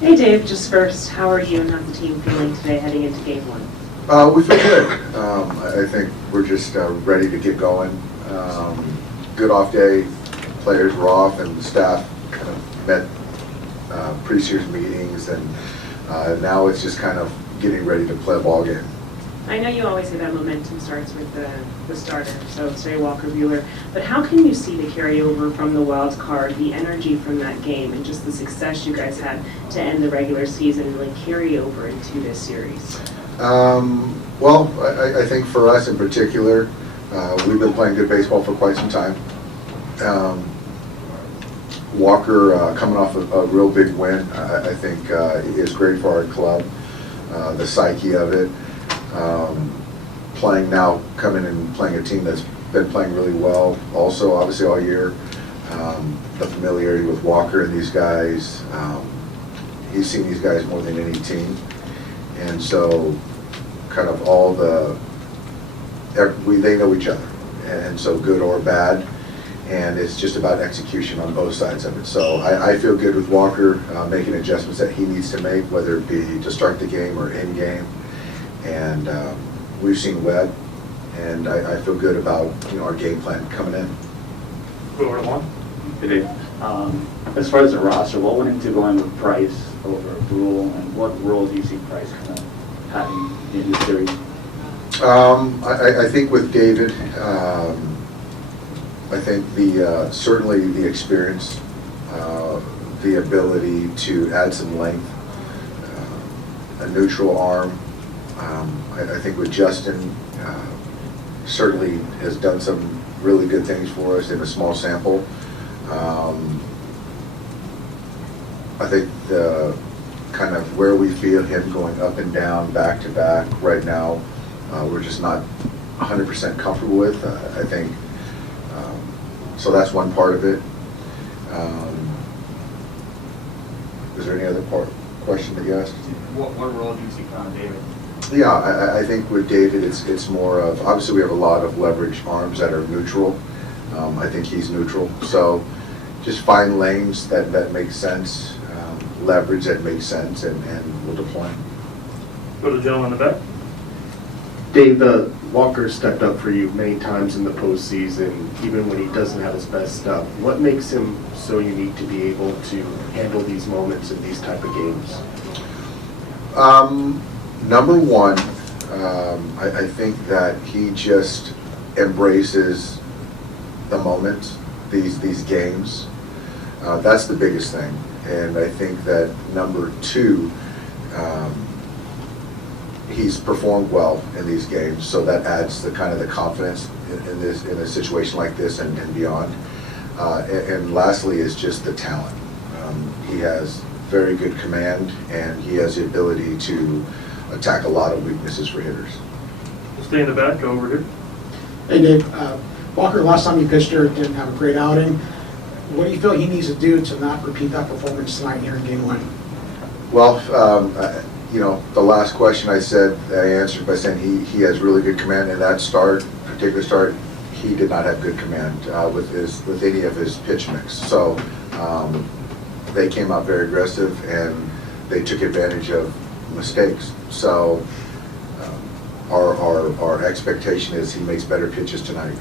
Hey Dave, just first, how are you and how's the team feeling today heading into game one? We feel good. I think we're just ready to get going. Good off day, players were off and the staff kind of met pre-series meetings, and now it's just kind of getting ready to play a ball game. I know you always say that momentum starts with the starter, so say Walker Buehler, but how can you see the carryover from the wild card, the energy from that game, and just the success you guys had to end the regular season and really carry over into this series? Well, I think for us in particular, we've been playing good baseball for quite some time. Walker coming off a real big win, I think is great for our club, the psyche of it. Playing now, coming and playing a team that's been playing really well also, obviously all year. The familiarity with Walker and these guys, he's seen these guys more than any team. And so kind of all they know each other, and so good or bad, and it's just about execution on both sides of it. So I feel good with Walker making adjustments that he needs to make, whether it be to start the game or in game. And we've seen Webb, and I feel good about our game plan coming in. Go over to one. Hey Dave, as far as the roster, what went into going with Price over Brule, and what role do you see Price kind of having in the series? I think with David, I think certainly the experience, the ability to add some length, a neutral arm. I think with Justin, certainly has done some really good things for us in a small sample. I think the kind of where we feel him going up and down, back to back right now, we're just not 100% comfortable with. I think, so that's one part of it. Is there any other question that you asked? What role do you see Connor David? Yeah, I think with David, it's more of, obviously we have a lot of leverage arms that are neutral. I think he's neutral. So just find lanes that make sense, leverage that makes sense, and we'll deploy him. Go to the gentleman in the back. Dave, Walker stepped up for you many times in the postseason, even when he doesn't have his best stuff. What makes him so unique to be able to handle these moments in these type of games? Number one, I think that he just embraces the moment, these games. That's the biggest thing. And I think that number two, he's performed well in these games, so that adds the kind of the confidence in a situation like this and beyond. And lastly is just the talent. He has very good command, and he has the ability to attack a lot of weaknesses for hitters. We'll stay in the back. Go over here. Hey Dave, Walker, last time you pitched here didn't have a great outing. What do you feel he needs to do to not repeat that performance tonight here in game one? Well, the last question I answered by saying he has really good command. In that particular start, he did not have good command with any of his pitch mix. So they came out very aggressive and they took advantage of mistakes. So our expectation is he makes better pitches tonight.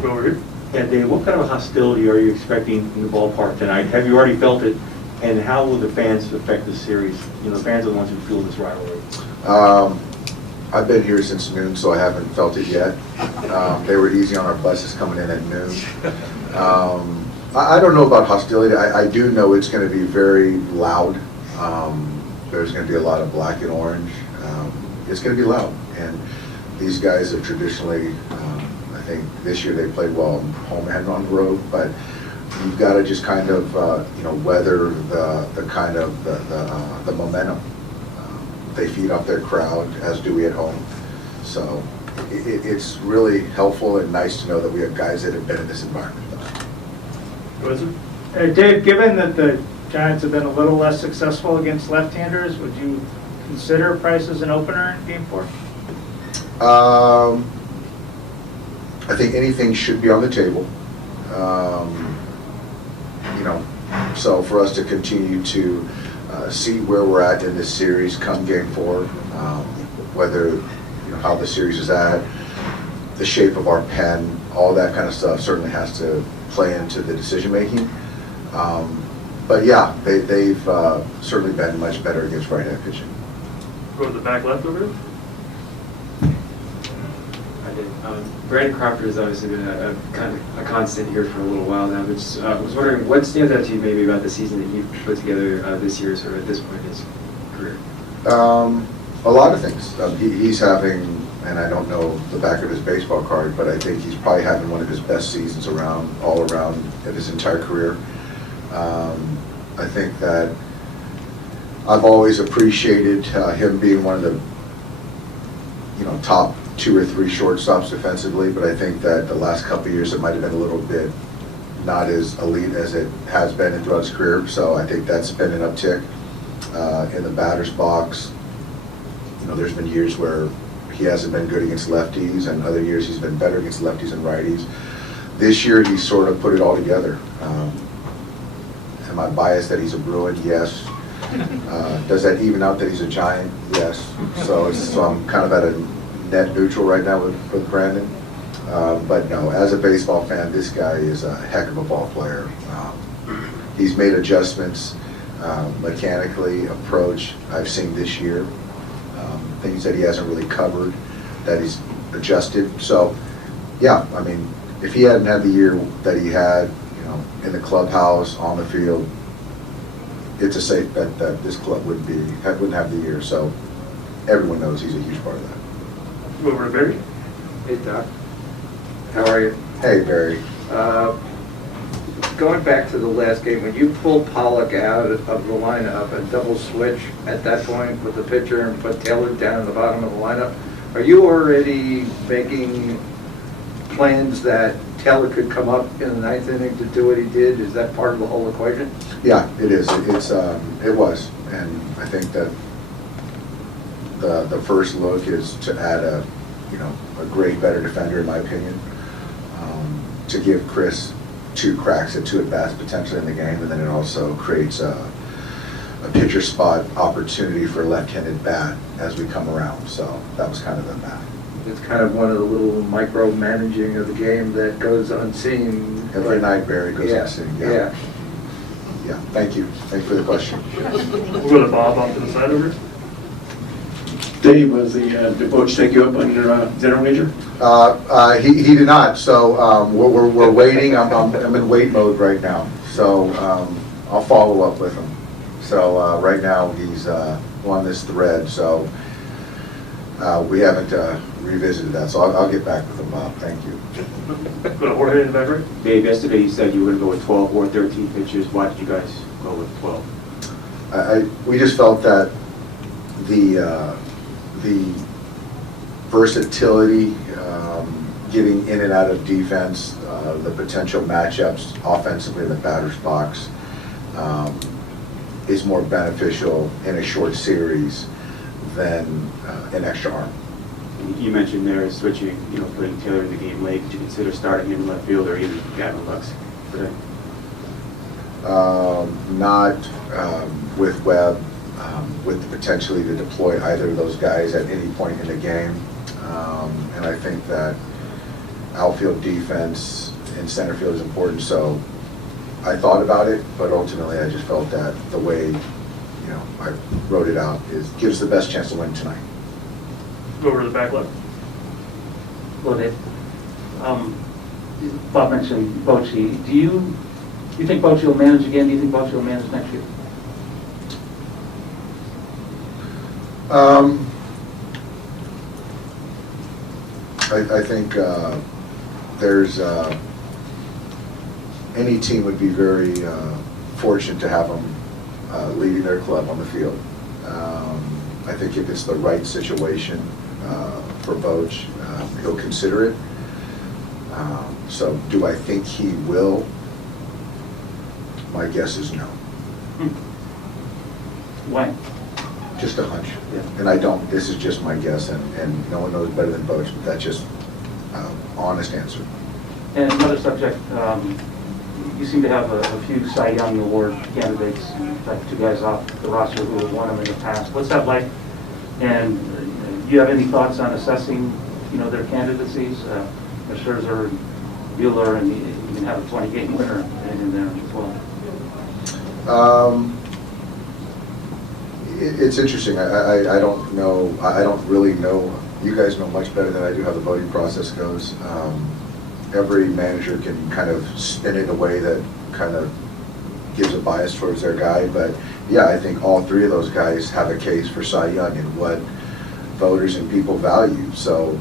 Go over here. Yeah, Dave, what kind of hostility are you expecting in the ballpark tonight? Have you already felt it? And how will the fans affect the series? The fans are the ones who feel this rivalry. I've been here since noon, so I haven't felt it yet. They were easy on our buses coming in at noon. I don't know about hostility. I do know it's going to be very loud. There's going to be a lot of black and orange. It's going to be loud. And these guys have traditionally, I think this year they played well home and on the road, but you've got to just kind of weather the kind of the momentum. They feed off their crowd, as do we at home. So it's really helpful and nice to know that we have guys that have been in this environment. Go ahead, sir. Dave, given that the Giants have been a little less successful against left-handers, would you consider Price as an opener in Game 4? I think anything should be on the table. So for us to continue to see where we're at in this series come game 4, whether, how the series is at, the shape of our pen, all that kind of stuff certainly has to play into the decision making. But yeah, they've certainly been much better against right-hand pitching. Go to the back left over here. I did. Brandon Crawford has obviously been a kind of a constant here for a little while now, but just, I was wondering what stands out to you maybe about the season that you've put together this year, sort of at this point in his career? A lot of things. He's having, and I don't know the back of his baseball card, but I think he's probably having one of his best seasons all around of his entire career. I think that I've always appreciated him being one of the, top 2 or 3 shortstops defensively, but I think that the last couple of years it might have been a little bit not as elite as it has been throughout his career. So I think that's been an uptick in the batter's box. There's been years where he hasn't been good against lefties, and other years he's been better against lefties and righties. This year he sort of put it all together. Am I biased that he's a Bruin? Yes. Does that even out that he's a Giant? Yes. So I'm kind of at a net neutral right now with Brandon. But no, as a baseball fan, this guy is a heck of a ball player. He's made adjustments mechanically, approach, I've seen this year. Things that he hasn't really covered, that he's adjusted. So, yeah, I mean, if he hadn't had the year that he had, in the clubhouse, on the field, it's a safe bet that this club wouldn't have the year. So, everyone knows he's a huge part of that. Go over to Barry. Hey, Doc. How are you? Hey, Barry. Going back to the last game, when you pulled Pollock out of the lineup and double switch at that point with the pitcher and put Taylor down in the bottom of the lineup, are you already making plans that Taylor could come up in the 9th inning to do what he did? Is that part of the whole equation? Yeah, it is. It was, and I think that the first look is to add a great, better defender, in my opinion, to give Chris 2 cracks at 2 at-bats potentially in the game, and then it also creates a pitcher spot opportunity for a left-handed bat as we come around. So that was kind of the math. It's kind of one of the little micromanaging of the game that goes unseen. Every night, Barry goes Yeah, unseen. yeah. Yeah, thank you. Thank you for the question. We'll go to Bob off to the side over here. Dave, did Bochy take you up on your dinner wager? He did not. So we're waiting. I'm in wait mode right now. So I'll follow up with him. So right now he's on this thread. So we haven't revisited that. So I'll get back with him, Bob. Thank you. Go to Jorge in the back right. Dave, yesterday you said you were going to go with 12 or 13 pitchers. Why did you guys go with 12? We just felt that the versatility, getting in and out of defense, the potential matchups offensively in the batter's box is more beneficial in a short series than an extra arm. You mentioned there switching, putting Taylor in the game late. Did you consider starting him in left field or even Gavin Lux today? Not with Webb, with potentially to deploy either of those guys at any point in the game. And I think that outfield defense and center field is important. So I thought about it, but ultimately I just felt that the way I wrote it out gives the best chance to win tonight. Go over to the back left. Well, Dave, Bob mentioned Bochy. Do you think Bochy will manage again? Do you think Bochy will manage next year? I think there's any team would be very fortunate to have him leading their club on the field. I think if it's the right situation for Boch, he'll consider it. So do I think he will? My guess is no. Why? Just a hunch. And I don't, this is just my guess, and no one knows better than Boch, but that's just honest answer. And another subject, you seem to have a few Cy Young Award candidates, in fact, 2 guys off the roster who have won them in the past. What's that like? And do you have any thoughts on assessing, their candidacies? Scherzer, Buehler, and you can have a 20-game winner in there as well. It's interesting. I don't know. I don't really know. You guys know much better than I do how the voting process goes. Every manager can kind of spin it a way that kind of gives a bias towards their guy. But yeah, I think all 3 of those guys have a case for Cy Young and what voters and people value. So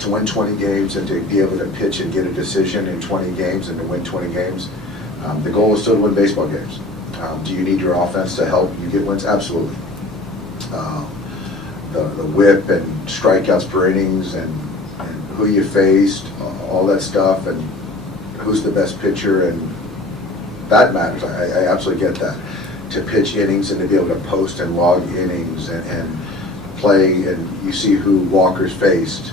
to win 20 games and to be able to pitch and get a decision in 20 games and to win 20 games, the goal is still to win baseball games. Do you need your offense to help you get wins? Absolutely. The whip and strikeouts per innings and who you faced, all that stuff, and who's the best pitcher, and that matters. I absolutely get that. To pitch innings and to be able to post and log innings and play, and you see who Walker's faced,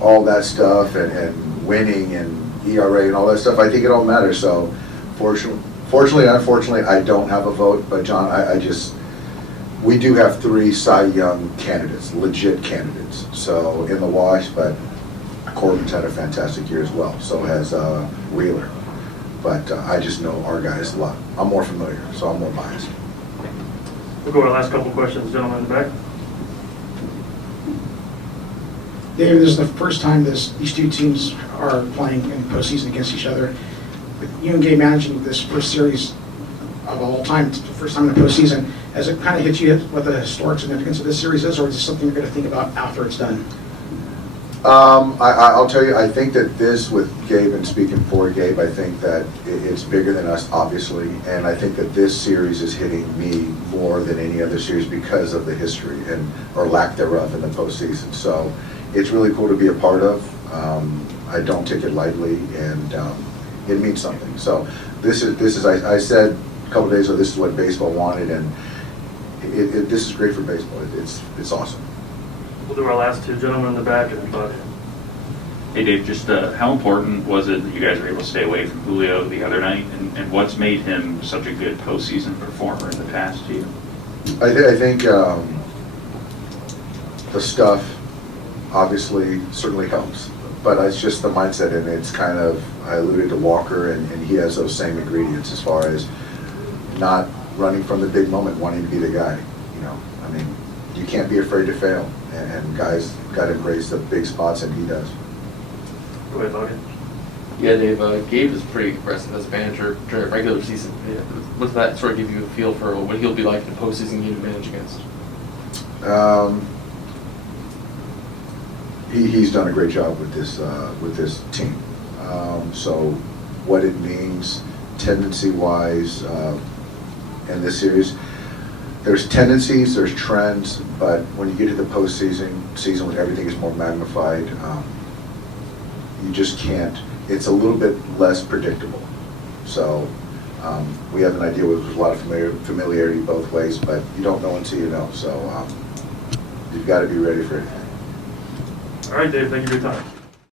all that stuff, and winning and ERA and all that stuff. I think it all matters. So fortunately and unfortunately, I don't have a vote, but John, we do have 3 Cy Young candidates, legit candidates. So in the wash, but Corbin's had a fantastic year as well. So has Wheeler. But I just know our guys a lot. I'm more familiar, so I'm more biased. We'll go to our last couple questions, gentlemen in the back. David, this is the first time these 2 teams are playing in postseason against each other. With you and Gabe managing this first series of all time, the first time in the postseason, has it kind of hit you what the historic significance of this series is, or is it something you're going to think about after it's done? I'll tell you, I think that this, with Gabe and speaking for Gabe, I think that it's bigger than us, obviously, and I think that this series is hitting me more than any other series because of the history or lack thereof in the postseason. So it's really cool to be a part of. I don't take it lightly, and it means something. So this is I said a couple days ago, this is what baseball wanted, and this is great for baseball. It's awesome. We'll do our last 2 gentlemen in the back and Bud. Hey Dave, just how important was it that you guys were able to stay away from Julio the other night, and what's made him such a good postseason performer in the past to you? I think the stuff obviously certainly helps, but it's just the mindset, and it's kind of, I alluded to Walker, and he has those same ingredients as far as not running from the big moment, wanting to be the guy. I mean, you can't be afraid to fail, and guys got to embrace the big spots, and he does. Go ahead, Logan. Yeah, Dave, Gabe is pretty impressive as a manager during a regular season. Yeah. What does that sort of give you a feel for what he'll be like in the postseason you manage against? He's done a great job with this team. So what it means tendency-wise in this series, there's tendencies, there's trends, but when you get to the postseason, when everything is more magnified, you just can't. It's a little bit less predictable. So we have an idea. There's a lot of familiarity both ways, but you don't know until you know. So you've got to be ready for anything. All right, Dave, thank you for your time.